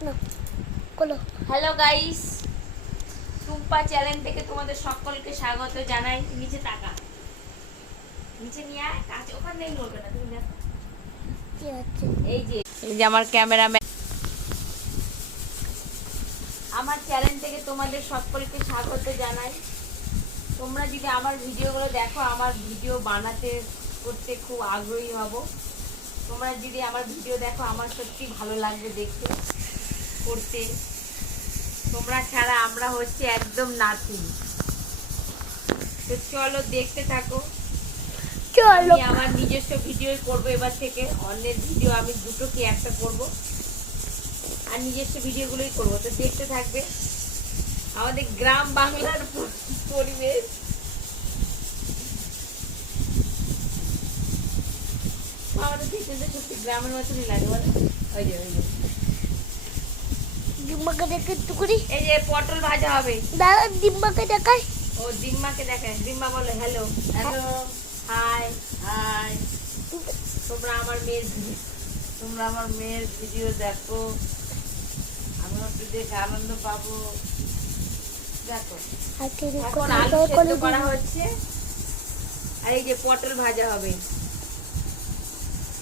Hello guys, Tumpa channel থেকে তোমাদের সকলকে স্বাগত জানাই। নিচে তাকা, নিচে নিয়ে আয়, কাছে ওখানে নেই, নড়বে না। তুমি দেখো এই যে আমার ক্যামেরাম্যান। আমার চ্যানেল থেকে তোমাদের সকলকে স্বাগত জানাই। তোমরা যদি আমার ভিডিওগুলো দেখো, আমার ভিডিও বানাতে করতে খুব আগ্রহী হব। তোমরা যদি আমার ভিডিও দেখো, আমার সত্যি ভালো লাগবে দেখতে করতে। তোমরা ছাড়া আমরা হচ্ছে একদম নাথিং। তো চলো দেখতে থাকো। আমি আমার নিজস্ব ভিডিও করব এবার থেকে। অন্যের ভিডিও আমি দুটো কি একটা করব, আর নিজস্ব ভিডিওগুলোই করব। তো দেখতে থাকবে আমাদের গ্রাম বাংলার পরিবেশ। আমাদের দেখতে তো সত্যি গ্রামের মতনই লাগে বলো। ওই যে ডিম্বাকে দেখে একটু করি। এই যে পটল ভাজা হবে। দাদা ডিম্বাকে দেখাই। ও ডিম্মাকে দেখায়। ডিম্মা বলো হ্যালো। Hello, high high. তোমরা আমার মেয়ের ভিডিও দেখো, আমিও একটু দেখে আনন্দ পাবো। দেখো এখন আলু সেদ্ধ করা হচ্ছে, আর এই যে পটল ভাজা হবে।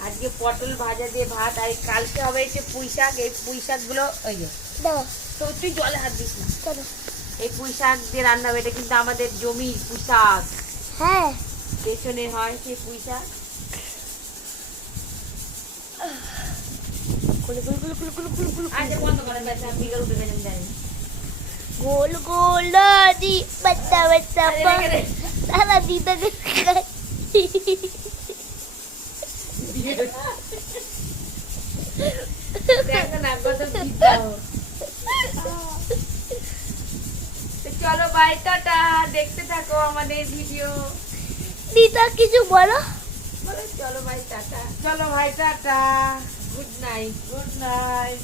আজকে পটল ভাজা দিয়ে ভাত, আর কালকে হবে এই যে পুঁই শাক। এই পুঁই শাকগুলো ওই যে তো তুই জলে হাত দিস না। এই পুঁই শাক দিয়ে রান্না হবে। এটা কিন্তু আমাদের জমি পুঁই শাক, হ্যাঁ পেছনে হয় সেই পুঁই শাক। গোল গোল দাদি বাচ্চা বাচ্চা দাদা দিদাকে চলো বাই, টাটা। দেখতে থাকো আমাদের ভিডিও। দিদা কিছু বলো। চলো ভাই টাটা। চলো ভাই tata. Good night, good night.